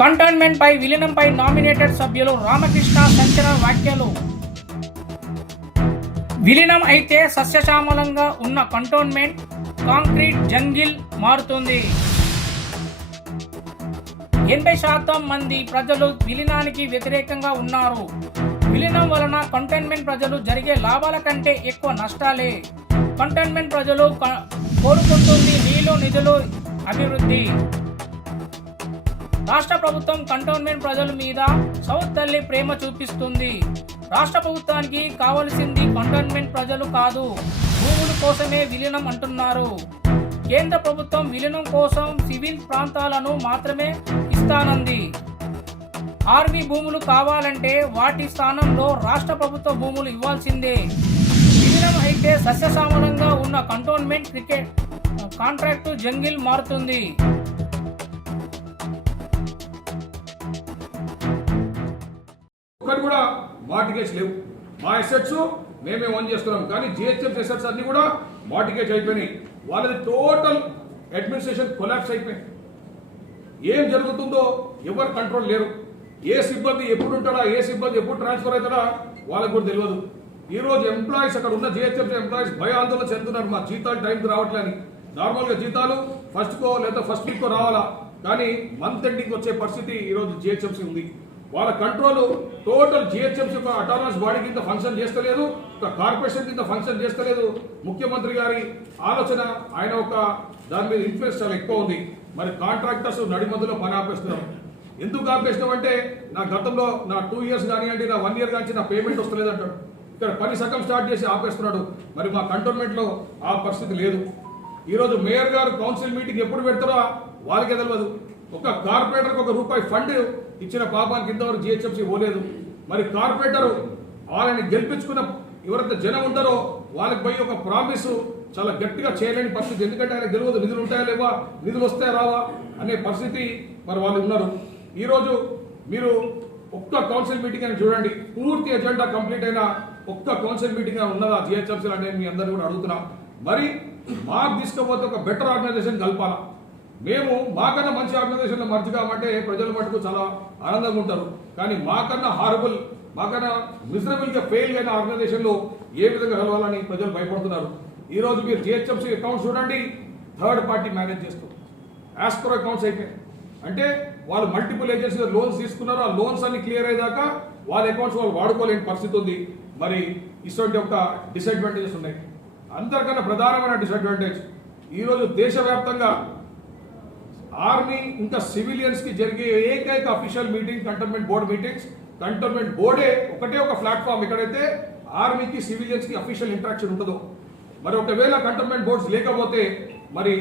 Cantonment పై విలీనంపై nominated సభ్యులు రామకృష్ణ సంచలన వ్యాఖ్యలు. విలీనం అయితే సస్యశ్యామలంగా ఉన్న కంటోన్మెంట్ కాంక్రీట్ జంగిల్ మారుతుంది. 80% మంది ప్రజలు విలీనానికి వ్యతిరేకంగా ఉన్నారు. విలీనం వలన కంటోన్మెంట్ ప్రజలు జరిగే లాభాల కంటే ఎక్కువ నష్టాలే. కంటోన్మెంట్ ప్రజలు కోరుకుంటుంది నీళ్లు, నిధులు, అభివృద్ధి. రాష్ట్ర ప్రభుత్వం కంటోన్మెంట్ ప్రజల మీద సౌత్ తల్లి ప్రేమ చూపిస్తుంది. రాష్ట్ర ప్రభుత్వానికి కావలసింది కంటోన్మెంట్ ప్రజలు కాదు, భూముల కోసమే విలీనం అంటున్నారు. కేంద్ర ప్రభుత్వం విలీనం కోసం సివిల్ ప్రాంతాలను మాత్రమే ఇస్తానంది. ఆర్మీ భూములు కావాలంటే వాటి స్థానంలో రాష్ట్ర ప్రభుత్వ భూములు ఇవ్వాల్సిందే. విలీనం అయితే సస్యశ్యామలంగా ఉన్న కంటోన్మెంట్ క్రికెట్ కాంట్రాక్టు జంగిల్ మారుతుంది. ఒకటి కూడా మార్టిగేజ్ లేవు. మా అసెట్స్ మేమే ఓన్ చేస్తున్నాం, కానీ జిహెచ్ఎంసీ అసెట్స్ అన్ని కూడా మార్టిగేజ్ అయిపోయినాయి. వాళ్ళది టోటల్ అడ్మినిస్ట్రేషన్ కొలాప్స్ అయిపోయింది. ఏం జరుగుతుందో ఎవరు కంట్రోల్ లేరు. ఏ సిబ్బంది ఎప్పుడు ఉంటాడా, ఏ సిబ్బంది ఎప్పుడు ట్రాన్స్ఫర్ అవుతాడా వాళ్ళకు కూడా తెలియదు. ఈరోజు ఎంప్లాయీస్ అక్కడ ఉన్న జిహెచ్ఎంసీ ఎంప్లాయీస్ భయాందోళన చెందుతున్నారు. మా జీతాలు టైంకి రావట్లేని. నార్మల్గా జీతాలు ఫస్ట్కో లేదా ఫస్ట్ వీక్కో రావాలా, కానీ మంత్ ఎండింగ్ వచ్చే పరిస్థితి ఈరోజు జిహెచ్ఎంసీ ఉంది. వాళ్ళ కంట్రోల్ టోటల్ జిహెచ్ఎంసీ ఒక అటానమస్ బాడీ కింద ఫంక్షన్ చేస్తలేదు, ఒక కార్పొరేషన్ కింద ఫంక్షన్ చేస్తలేదు. ముఖ్యమంత్రి గారి ఆలోచన, ఆయన ఒక దాని మీద ఇన్ఫ్లుయెన్స్ చాలా ఎక్కువ ఉంది. మరి కాంట్రాక్టర్స్ నడి మధ్యలో పని ఆపేస్తున్నాం. ఎందుకు ఆపేసినాం అంటే, నా గతంలో నా 2 years కానివ్వండి, నా 1 year కానీ నా పేమెంట్ వస్తలేదు అంటాడు. ఇక్కడ పని సగం స్టార్ట్ చేసి ఆపేస్తున్నాడు. మరి మా కంటోన్మెంట్లో ఆ పరిస్థితి లేదు. ఈరోజు మేయర్ గారు కౌన్సిల్ మీటింగ్ ఎప్పుడు పెడతారో వాళ్ళకే తెలియదు. ఒక కార్పొరేటర్కి ₹1 ఫండ్ ఇచ్చిన పాపానికి ఇంతవరకు జిహెచ్ఎంసీ పోలేదు. మరి కార్పొరేటర్ వాళ్ళని గెలిపించుకున్న ఎవరైతే జనం ఉంటారో వాళ్ళకి పోయి ఒక ప్రామిస్ చాలా గట్టిగా చేయలేని పరిస్థితి. ఎందుకంటే ఆయన తెలియదు నిధులు ఉంటాయా లేవా, నిధులు వస్తాయా రావా అనే పరిస్థితి మరి వాళ్ళు ఉన్నారు. ఈరోజు మీరు ఒక్క కౌన్సిల్ మీటింగ్ అని చూడండి, పూర్తి ఎజెండా కంప్లీట్ అయిన ఒక్క కౌన్సిల్ మీటింగ్ ఉన్నదా జిహెచ్ఎంసీలు అనేది మీ అందరూ కూడా అడుగుతున్నాం. మరి మాకు తీసుకపోతే ఒక బెటర్ ఆర్గనైజేషన్ కలపాలా. మేము మాకన్నా మంచి ఆర్గనైజేషన్లో మర్చి కామంటే ప్రజల మటుకు చాలా ఆనందంగా ఉంటారు. కానీ మాకన్నా హారబుల్, మాకన్నా మిజరబుల్గా ఫెయిల్ అయిన ఆర్గనైజేషన్లో ఏ విధంగా కలవాలని ప్రజలు భయపడుతున్నారు. ఈరోజు మీరు జిహెచ్ఎంసీ అకౌంట్స్ చూడండి, థర్డ్ పార్టీ మేనేజ్ చేస్తూ యాస్ట్రో అకౌంట్స్ అయిపోయాయి. అంటే వాళ్ళు మల్టిపుల్ ఏజెన్సీలో లోన్స్ తీసుకున్నారు. ఆ లోన్స్ అన్ని క్లియర్ అయ్యేదాకా వాళ్ళ అకౌంట్స్ వాళ్ళు వాడుకోలేని పరిస్థితి ఉంది. మరి ఇటువంటి ఒక డిసడ్వాంటేజెస్ ఉన్నాయి. అందరికన్నా ప్రధానమైన డిసడ్వాంటేజ్, ఈరోజు దేశవ్యాప్తంగా ఆర్మీ ఇంకా సివిలియన్స్ కి జరిగే ఏకైక official meeting cantonment board meetings. Cantonment బోర్డే ఒకటే ఒక ప్లాట్ఫామ్ ఎక్కడైతే ఆర్మీకి సివిలియన్స్ కి అఫీషియల్ ఇంటరాక్షన్ ఉంటుందో. మరి ఒకవేళ కంటోన్మెంట్ బోర్డ్స్ లేకపోతే మరి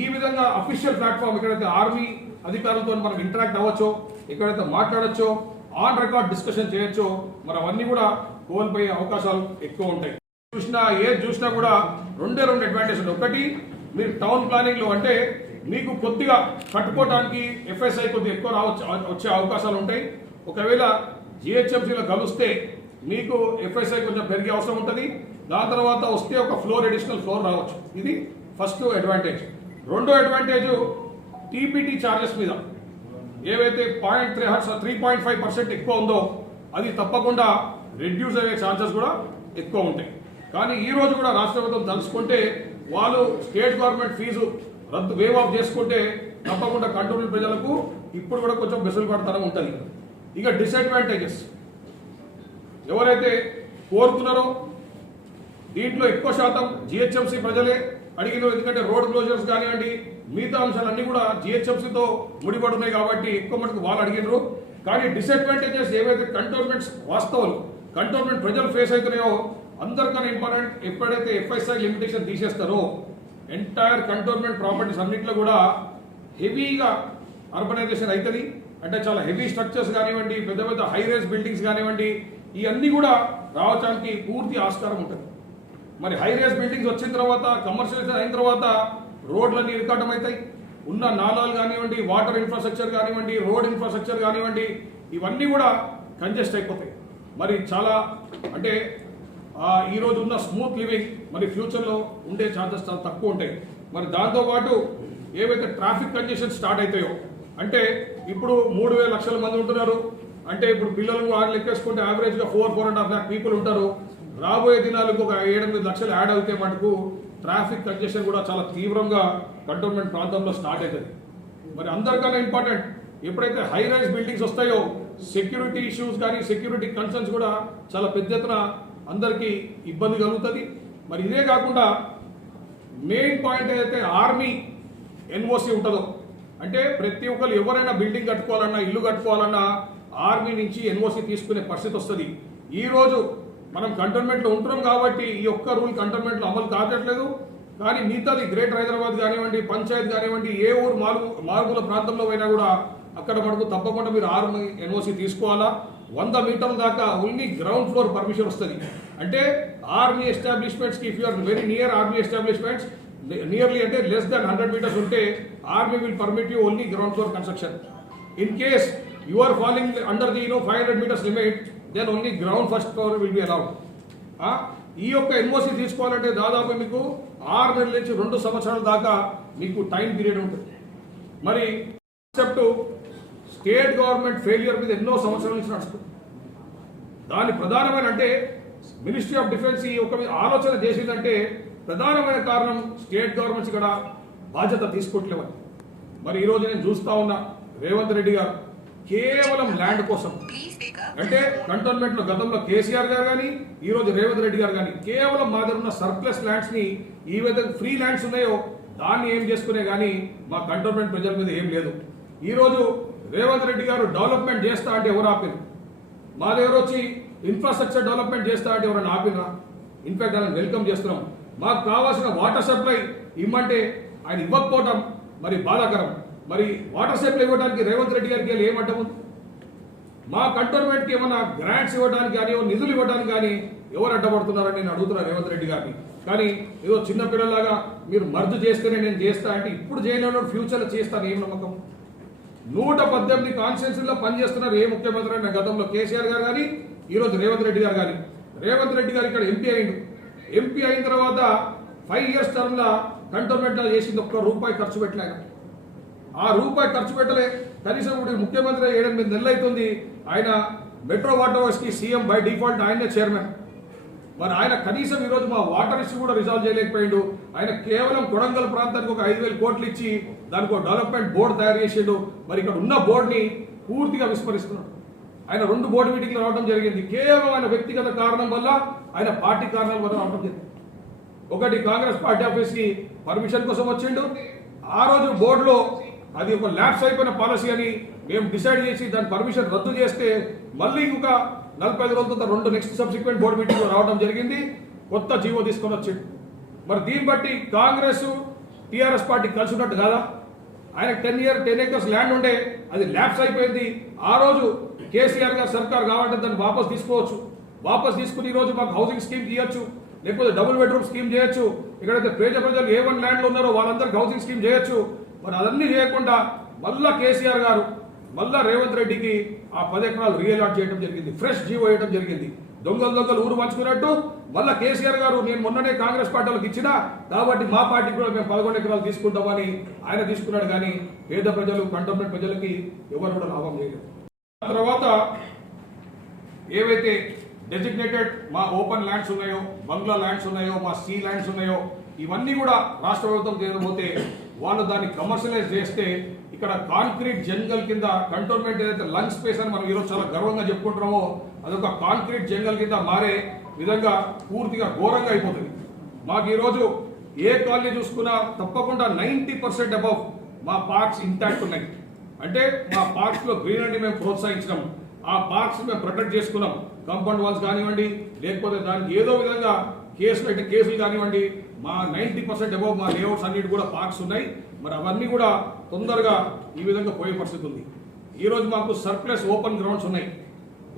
ఈ విధంగా అఫీషియల్ ప్లాట్ఫామ్ ఎక్కడైతే ఆర్మీ అధికారులతో మనం ఇంటరాక్ట్ అవ్వచ్చో, ఎక్కడైతే మాట్లాడచ్చో, ఆన్ రికార్డ్ డిస్కషన్ చేయొచ్చో, మరి అవన్నీ కూడా కోల్పోయే అవకాశాలు ఎక్కువ ఉంటాయి. ఏది చూసినా కూడా రెండే అడ్వాంటేజ్ ఉన్నాయి. ఒకటి, మీరు టౌన్ ప్లానింగ్ లో అంటే మీకు కొద్దిగా కట్టుకోవడానికి ఎఫ్ఎస్ఐ కొద్దిగా ఎక్కువ వచ్చే అవకాశాలు ఉంటాయి. ఒకవేళ జిహెచ్ఎంసీలో కలుస్తే మీకు ఎఫ్ఎస్ఐ కొంచెం పెరిగే అవసరం ఉంటుంది. దాని తర్వాత వస్తే ఒక అడిషనల్ ఫ్లోర్ రావచ్చు. ఇది ఫస్ట్ అడ్వాంటేజ్. రెండో అడ్వాంటేజ్, టీపీటీ ఛార్జెస్ మీద ఏవైతే 3.5% ఎక్కువ ఉందో అది తప్పకుండా రెడ్యూస్ అయ్యే ఛార్జెస్ కూడా ఎక్కువ ఉంటాయి. కానీ ఈ రోజు కూడా రాష్ట్ర ప్రభుత్వం తలుచుకుంటే వాళ్ళు state government fee waive off చేసుకుంటే తప్పకుండా కంటోన్మెంట్ ప్రజలకు ఇప్పుడు కూడా కొంచెం వెసులుబాటుతనం ఉంటుంది. ఇక డిసడ్వాంటేజెస్ ఎవరైతే కోరుతున్నారో దీంట్లో ఎక్కువ శాతం జిహెచ్ఎంసీ ప్రజలే అడిగినారు. ఎందుకంటే రోడ్ క్లోజర్స్ కానివ్వండి, మిగతా అంశాలన్నీ కూడా జిహెచ్ఎంసీతో ముడిపడి ఉన్నాయి కాబట్టి ఎక్కువ మటుకు వాళ్ళు అడిగినారు. కానీ డిసడ్వాంటేజెస్ ఏవైతే కంటోన్మెంట్స్ వాస్తవాలు కంటోన్మెంట్ ప్రజలు ఫేస్ అవుతున్నాయో అందరికన్నా ఇంపార్టెంట్, ఎప్పుడైతే ఎఫ్ఎస్ఐ లిమిటేషన్ తీసేస్తారో ఎంటైర్ కంటోన్మెంట్ ప్రాపర్టీస్ అన్నింటిలో కూడా హెవీగా అర్బనైజేషన్ అవుతుంది. అంటే చాలా హెవీ స్ట్రక్చర్స్ కానివ్వండి, పెద్ద పెద్ద హై రైజ్ బిల్డింగ్స్ కానివ్వండి, ఇవన్నీ కూడా రావడానికి పూర్తి ఆస్కారం ఉంటుంది. మరి హై రైజ్ బిల్డింగ్స్ వచ్చిన తర్వాత, కమర్షియలైజేషన్ అయిన తర్వాత రోడ్లన్నీ ఇరకాటం అవుతాయి. ఉన్న నాలాలు కానివ్వండి, వాటర్ ఇన్ఫ్రాస్ట్రక్చర్ కానివ్వండి, రోడ్ ఇన్ఫ్రాస్ట్రక్చర్ కానివ్వండి, ఇవన్నీ కూడా కంజెస్ట్ అయిపోతాయి. మరి చాలా అంటే ఈరోజు ఉన్న స్మూత్ లివింగ్ మరి ఫ్యూచర్లో ఉండే ఛాన్సెస్ చాలా తక్కువ ఉంటాయి. మరి దాంతోపాటు ఏవైతే ట్రాఫిక్ కంజెషన్ స్టార్ట్ అవుతాయో అంటే ఇప్పుడు 3,000 లక్షల మంది ఉంటున్నారు. అంటే ఇప్పుడు పిల్లలు లెక్కేసుకుంటే యావరేజ్గా 4.5 lakh పీపుల్ ఉంటారు. రాబోయే దినాలకు ఒక 7-8 లక్షలు యాడ్ అయితే మటుకు ట్రాఫిక్ కంజెషన్ కూడా చాలా తీవ్రంగా కంటోన్మెంట్ ప్రాంతంలో స్టార్ట్ అవుతుంది. మరి అందరికన్నా ఇంపార్టెంట్, ఎప్పుడైతే హై రైజ్ బిల్డింగ్స్ వస్తాయో సెక్యూరిటీ ఇష్యూస్ కానీ సెక్యూరిటీ కన్సర్న్స్ కూడా చాలా పెద్ద ఎత్తున అందరికీ ఇబ్బంది కలుగుతుంది. మరి ఇదే కాకుండా మెయిన్ పాయింట్ ఏదైతే ఆర్మీ ఎన్ఓసి ఉంటుందో, అంటే ప్రతి ఒక్కరు ఎవరైనా బిల్డింగ్ కట్టుకోవాలన్నా ఇల్లు కట్టుకోవాలన్నా ఆర్మీ నుంచి ఎన్ఓసి తీసుకునే పరిస్థితి వస్తుంది. ఈరోజు మనం కంటోన్మెంట్లో ఉంటున్నాం కాబట్టి ఈ ఒక్క రూల్ కంటోన్మెంట్లో అమలు కావట్లేదు. కానీ మిగతాది గ్రేటర్ హైదరాబాద్ కానివ్వండి, పంచాయత్ కానివ్వండి, ఏ ఊరు మారుమూల ప్రాంతంలో పోయినా కూడా అక్కడ మనకు తప్పకుండా మీరు ఆర్మీ ఎన్ఓసి తీసుకోవాలా. 100 మీటర్ల దాకా ఓన్లీ గ్రౌండ్ ఫ్లోర్ పర్మిషన్ వస్తుంది. అంటే ఆర్మీ ఎస్టాబ్లిష్మెంట్స్కి if you are very near army establishments, nearly అంటే లెస్ దాన్ 100 meters ఉంటే army will permit you only ground floor construction. In case you are falling under the 500 meters limit, then only ground first floor will be allowed. ఈ యొక్క NOC తీసుకోవాలంటే దాదాపు మీకు 6 నెలల నుంచి 2 సంవత్సరాల దాకా మీకు టైం పీరియడ్ ఉంటుంది. మరి కాన్సెప్ట్ స్టేట్ గవర్నమెంట్ ఫెయిల్యూర్ మీద ఎన్నో సంవత్సరాల నుంచి నడుస్తుంది. దాని ప్రధానమైన అంటే మినిస్ట్రీ ఆఫ్ డిఫెన్స్ ఈ ఒక ఆలోచన చేసిందంటే ప్రధానమైన కారణం స్టేట్ గవర్నమెంట్స్ ఇక్కడ బాధ్యత తీసుకోవట్లేవని. మరి ఈరోజు నేను చూస్తా ఉన్నా రేవంత్ రెడ్డి గారు కేవలం ల్యాండ్ కోసం, అంటే కంటోన్మెంట్ లో గతంలో కేసీఆర్ గారు కానీ ఈరోజు రేవంత్ రెడ్డి గారు కానీ కేవలం మా దగ్గర ఉన్న సర్ప్లస్ ల్యాండ్స్ ని, ఈ విధంగా ఫ్రీ ల్యాండ్స్ ఉన్నాయో దాన్ని ఏం చేసుకునే కానీ మా కంటోన్మెంట్ ప్రజల మీద ఏం లేదు. ఈరోజు రేవంత్ రెడ్డి గారు డెవలప్మెంట్ చేస్తా అంటే ఎవరు ఆపిరు? మా దగ్గర వచ్చి ఇన్ఫ్రాస్ట్రక్చర్ డెవలప్మెంట్ చేస్తా అంటే ఎవరైనా ఆపిరా? ఇన్ఫాక్ట్ ఆయన వెల్కమ్ చేస్తున్నాం. మాకు కావాల్సిన వాటర్ సప్లై ఇమ్మంటే ఆయన ఇవ్వకపోవటం మరి బాధాకరం. మరి వాటర్ సప్లై ఇవ్వడానికి రేవంత్ రెడ్డి గారికి ఏమంటాము? మా కంటోన్మెంట్కి ఏమైనా గ్రాంట్స్ ఇవ్వడానికి కానీ నిధులు ఇవ్వడానికి కానీ ఎవరు అడ్డపడుతున్నారని నేను అడుగుతున్నాను రేవంత్ రెడ్డి గారిని. కానీ ఏదో చిన్నపిల్లలాగా మీరు మర్జు చేస్తేనే నేను చేస్తా అంటే ఇప్పుడు చేయలేను, ఫ్యూచర్లో చేస్తాను ఏం నమ్మకం? 118 కాన్స్టిట్యున్సీలో పనిచేస్తున్నారు ఏ ముఖ్యమంత్రి అయినా, గతంలో కేసీఆర్ గారు కానీ ఈరోజు రేవంత్ రెడ్డి గారు కానీ. రేవంత్ రెడ్డి గారు ఇక్కడ ఎంపీ అయిండు. ఎంపీ అయిన తర్వాత 5 years టర్మ్లో కంటోన్మెంట్లో చేసింది ₹1 ఖర్చు పెట్టలేక, ఆ రూపాయి ఖర్చు పెట్టలే. కనీసం ఇప్పుడు ముఖ్యమంత్రి 7-8 నెలలు అవుతుంది. ఆయన మెట్రో వాటర్ వర్క్స్కి సీఎం బై డిఫాల్ట్ ఆయనే చైర్మన్. మరి ఆయన కనీసం ఈరోజు మా వాటర్ ఇష్యూ కూడా రిజాల్వ్ చేయలేకపోయిండు. ఆయన కేవలం కొడంగల్ ప్రాంతానికి ఒక 5,000 కోట్లు ఇచ్చి దానికి ఒక డెవలప్మెంట్ బోర్డు తయారు చేసిండు. మరి ఇక్కడ ఉన్న బోర్డుని పూర్తిగా విస్మరిస్తున్నాడు. ఆయన 2 బోర్డు మీటింగ్లు రావడం జరిగింది. కేవలం ఆయన వ్యక్తిగత కారణం వల్ల, ఆయన పార్టీ కారణాల వల్ల రావడం జరిగింది. ఒకటి కాంగ్రెస్ పార్టీ ఆఫీస్కి పర్మిషన్ కోసం వచ్చిండు. ఆ రోజు బోర్డులో అది ఒక ల్యాప్స్ అయిపోయిన పాలసీ అని మేము డిసైడ్ చేసి దాని పర్మిషన్ రద్దు చేస్తే మళ్ళీ ఇంకా 45 రోజుల తర్వాత 2 నెక్స్ట్ సబ్సిక్వెంట్ బోర్డు మీటింగ్ రావడం జరిగింది. కొత్త జీవో తీసుకొని వచ్చిండు. మరి దీన్ని బట్టి కాంగ్రెస్ టీఆర్ఎస్ పార్టీ కలిసి ఉన్నట్టు కాదా? ఆయనకు 10 acres ల్యాండ్ ఉండే, అది ల్యాప్స్ అయిపోయింది. ఆ రోజు కేసీఆర్ గారు సర్కార్ కావాలంటే దాన్ని వాపస్ తీసుకోవచ్చు. వాపస్ తీసుకుని ఈ రోజు మాకు హౌసింగ్ స్కీమ్ చేయొచ్చు, లేకపోతే డబుల్ బెడ్రూమ్ స్కీమ్ చేయొచ్చు. ఇక్కడైతే ప్రజలు A1 ల్యాండ్లో ఉన్నారో వాళ్ళందరికీ హౌసింగ్ స్కీమ్ చేయొచ్చు. మరి అదన్నీ చేయకుండా మళ్ళా కేసీఆర్ గారు మళ్ళా రేవంత్ రెడ్డికి ఆ 10 ఎకరాలు రియలాట్ చేయడం జరిగింది, ఫ్రెష్ జీవో వేయడం జరిగింది. దొంగలు ఊరు పంచుకున్నట్టు మళ్ళా కేసీఆర్ గారు నేను మొన్ననే కాంగ్రెస్ పార్టీలకు ఇచ్చినా కాబట్టి మా పార్టీకి కూడా మేము 11 ఎకరాలు తీసుకుంటామని ఆయన తీసుకున్నాడు. కానీ పేద ప్రజలు కంటోన్మెంట్ ప్రజలకి ఎవరు కూడా లాభం లేదు. ఆ తర్వాత ఏవైతే డెసిగ్నేటెడ్ మా ఓపెన్ ల్యాండ్స్ ఉన్నాయో, బంగ్లా ల్యాండ్స్ ఉన్నాయో, మా సీ ల్యాండ్స్ ఉన్నాయో, ఇవన్నీ కూడా రాష్ట్ర ప్రభుత్వం చేయకపోతే వాళ్ళు దాన్ని కమర్షియలైజ్ చేస్తే ఇక్కడ కాంక్రీట్ జంగల్ కింద కంటోన్మెంట్ ఏదైతే లంగ్ స్పేస్ అని మనం ఈరోజు చాలా గర్వంగా చెప్పుకుంటున్నామో అదొక కాంక్రీట్ జంగల్ కింద మారే విధంగా పూర్తిగా ఘోరంగా అయిపోతుంది. మాకు ఈరోజు ఏ కాలనీ చూసుకున్నా తప్పకుండా 90% అబౌవ్ మా పార్క్స్ ఇంటాక్ట్ ఉన్నాయి. అంటే మా పార్క్స్లో గ్రీనరీ మేము ప్రోత్సహించినాం, ఆ పార్క్స్ మేము ప్రొటెక్ట్ చేసుకున్నాం. కాంపౌండ్ వాల్స్ కానివ్వండి, లేకపోతే దానికి ఏదో విధంగా కేసులు కానివ్వండి, మా 90% అబౌవ్ మా లేఅవుట్స్ అన్నిటి కూడా పార్క్స్ ఉన్నాయి. మరి అవన్నీ కూడా తొందరగా ఈ విధంగా పోయే పరిస్థితి ఉంది. ఈరోజు మాకు సర్ప్లస్ ఓపెన్ గ్రౌండ్స్ ఉన్నాయి.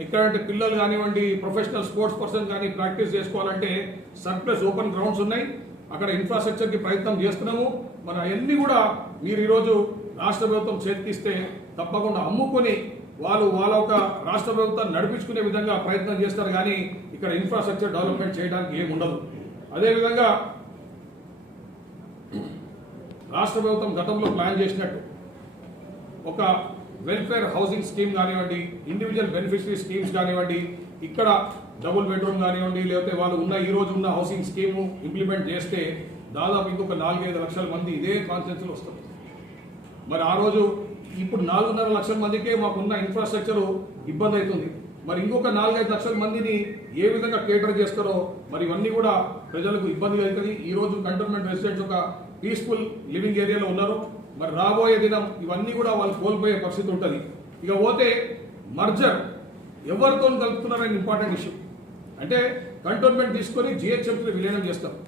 ఎక్కడంటే పిల్లలు కానివ్వండి, ప్రొఫెషనల్ స్పోర్ట్స్ పర్సన్ కానీ ప్రాక్టీస్ చేసుకోవాలంటే సర్ప్లస్ ఓపెన్ గ్రౌండ్స్ ఉన్నాయి. అక్కడ ఇన్ఫ్రాస్ట్రక్చర్కి ప్రయత్నం చేస్తున్నాము. మరి అవన్నీ కూడా మీరు ఈరోజు రాష్ట్ర ప్రభుత్వం చేతికిస్తే తప్పకుండా అమ్ముకొని వాళ్ళ ఒక రాష్ట్ర ప్రభుత్వాన్ని నడిపించుకునే విధంగా ప్రయత్నం చేస్తారు. కానీ ఇక్కడ ఇన్ఫ్రాస్ట్రక్చర్ డెవలప్మెంట్ చేయడానికి ఏమి ఉండదు. అదేవిధంగా రాష్ట్ర ప్రభుత్వం గతంలో ప్లాన్ చేసినట్టు ఒక వెల్ఫేర్ హౌసింగ్ స్కీమ్ కానివ్వండి, ఇండివిజువల్ బెనిఫిషరీ స్కీమ్స్ కానివ్వండి, ఇక్కడ డబుల్ బెడ్రూమ్ కానివ్వండి, లేకపోతే వాళ్ళు ఈ రోజు ఉన్న హౌసింగ్ స్కీము ఇంప్లిమెంట్ చేస్తే దాదాపు ఇంకొక 4-5 లక్షల మంది ఇదే కాన్స్టిట్యూన్సీలో వస్తారు. మరి ఆ రోజు ఇప్పుడు 4.5 లక్షల మందికే మాకున్న ఇన్ఫ్రాస్ట్రక్చర్ ఇబ్బంది అవుతుంది. మరి ఇంకొక 4-5 లక్షల మందిని ఏ విధంగా కేటర్ చేస్తారో మరి ఇవన్నీ కూడా ప్రజలకు ఇబ్బంది అవుతుంది. ఈ రోజు కంటోన్మెంట్ రెసిడెంట్స్ ఒక పీస్ఫుల్ లివింగ్ ఏరియాలో ఉన్నారు. మరి రాబోయే దినం ఇవన్నీ కూడా వాళ్ళు కోల్పోయే పరిస్థితి ఉంటుంది. ఇక పోతే మర్జర్ ఎవరితో కలుపుతున్నారని ఇంపార్టెంట్ ఇష్యూ. అంటే కంటోన్మెంట్ తీసుకొని జిహెచ్ఎంసీలో విలీనం చేస్తారు.